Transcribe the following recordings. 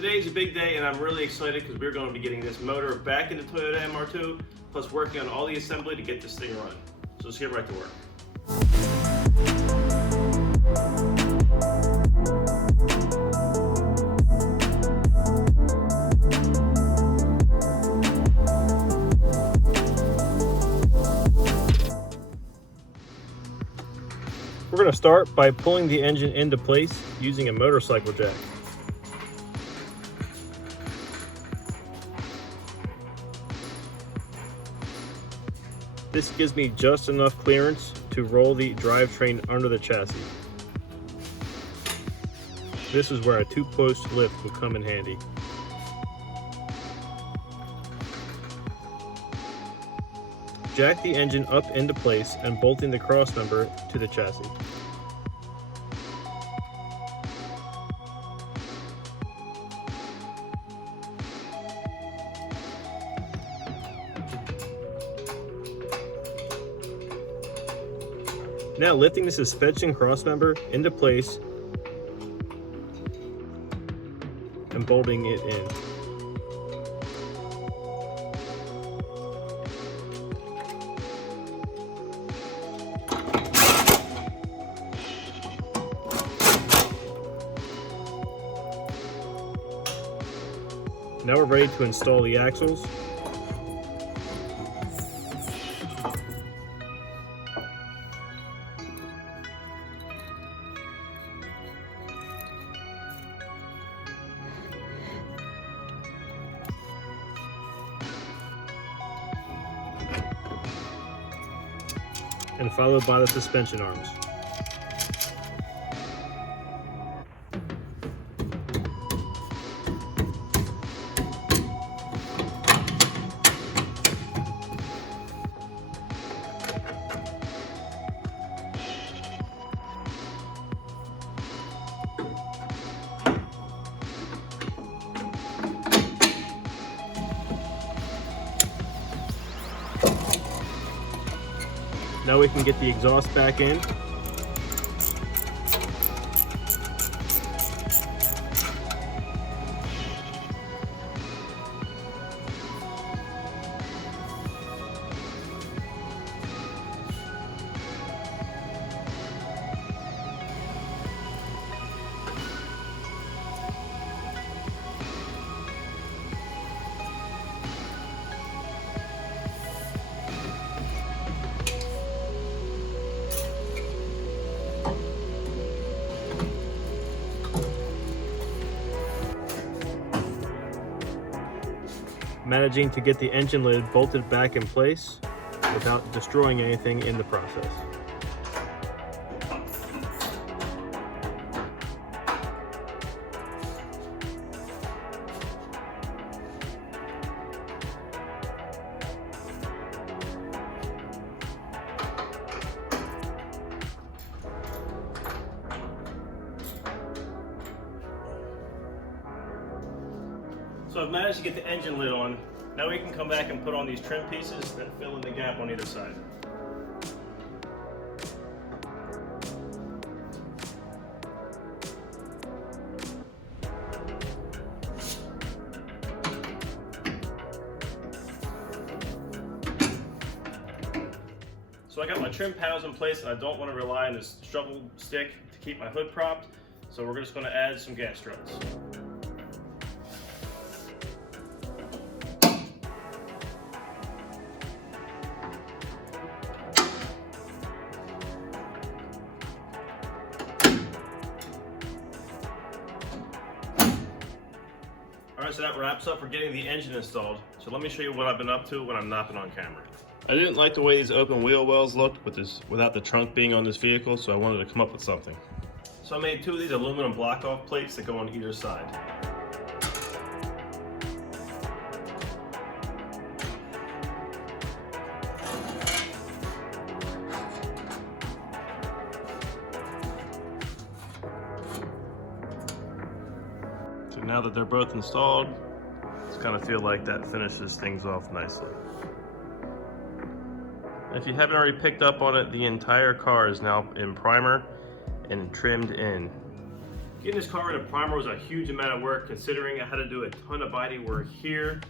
Today's a big day and I'm really excited because we're going to be getting this motor back into Toyota MR2, plus working on all the assembly to get this thing running. So let's get right to work. We're going to start by pulling the engine into place using a motorcycle jack. This gives me just enough clearance to roll the drivetrain under the chassis. This is where a 2-post lift will come in handy. Jack the engine up into place and bolting the crossmember to the chassis. Now lifting the suspension crossmember into place and bolting it in. Now we're ready to install the axles. And followed by the suspension arms. Now we can get the exhaust back in. Managing to get the engine lid bolted back in place without destroying anything in the process. So I've managed to get the engine lid on. Now we can come back and put on these trim pieces that fill in the gap on either side. So I got my trim panels in place and I don't want to rely on this shovel stick to keep my hood propped. So we're just going to add some gas struts. Alright, so that wraps up for getting the engine installed. So let me show you what I've been up to when I'm not been on camera. I didn't like the way these open wheel wells looked without the trunk being on this vehicle, so I wanted to come up with something. So I made 2 of these aluminum block-off plates that go on either side. So now that they're both installed, it's kind of feel like that finishes things off nicely. If you haven't already picked up on it, the entire car is now in primer and trimmed in. Getting this car into primer was a huge amount of work, considering I had to do a ton of body work here.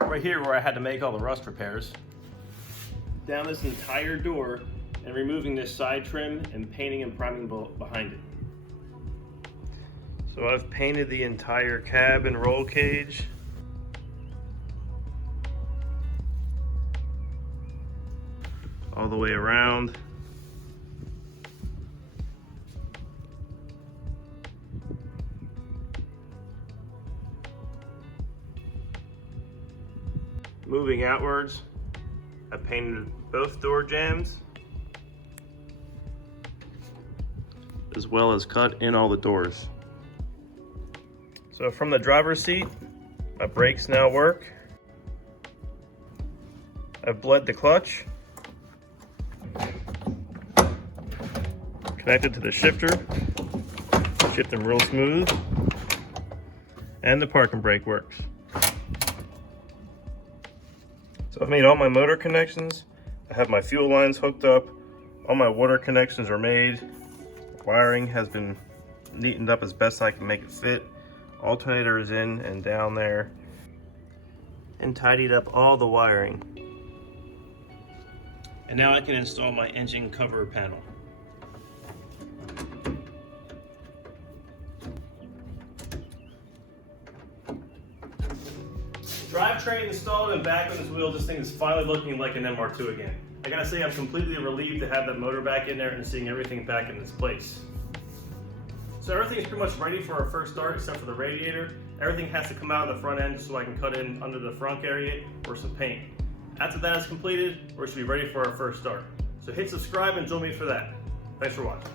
Right here where I had to make all the rust repairs. Down this entire door and removing this side trim and painting and priming behind it. So I've painted the entire cab and roll cage. All the way around. Moving outwards, I painted both door jambs, as well as cut in all the doors. So from the driver's seat, my brakes now work. I've bled the clutch, connected to the shifter, shift them real smooth, and the parking brake works. So I've made all my motor connections. I have my fuel lines hooked up. All my water connections are made. Wiring has been neatened up as best I can make it fit. Alternator is in and down there. And tidied up all the wiring. And now I can install my engine cover panel. Drivetrain installed and back on this wheel, this thing is finally looking like an MR2 again. I gotta say, I'm completely relieved to have that motor back in there and seeing everything back in its place. So everything's pretty much ready for our first start except for the radiator. Everything has to come out of the front end so I can cut in under the front area for some paint. After that is completed, we should be ready for our first start. So hit subscribe and join me for that. Thanks for watching.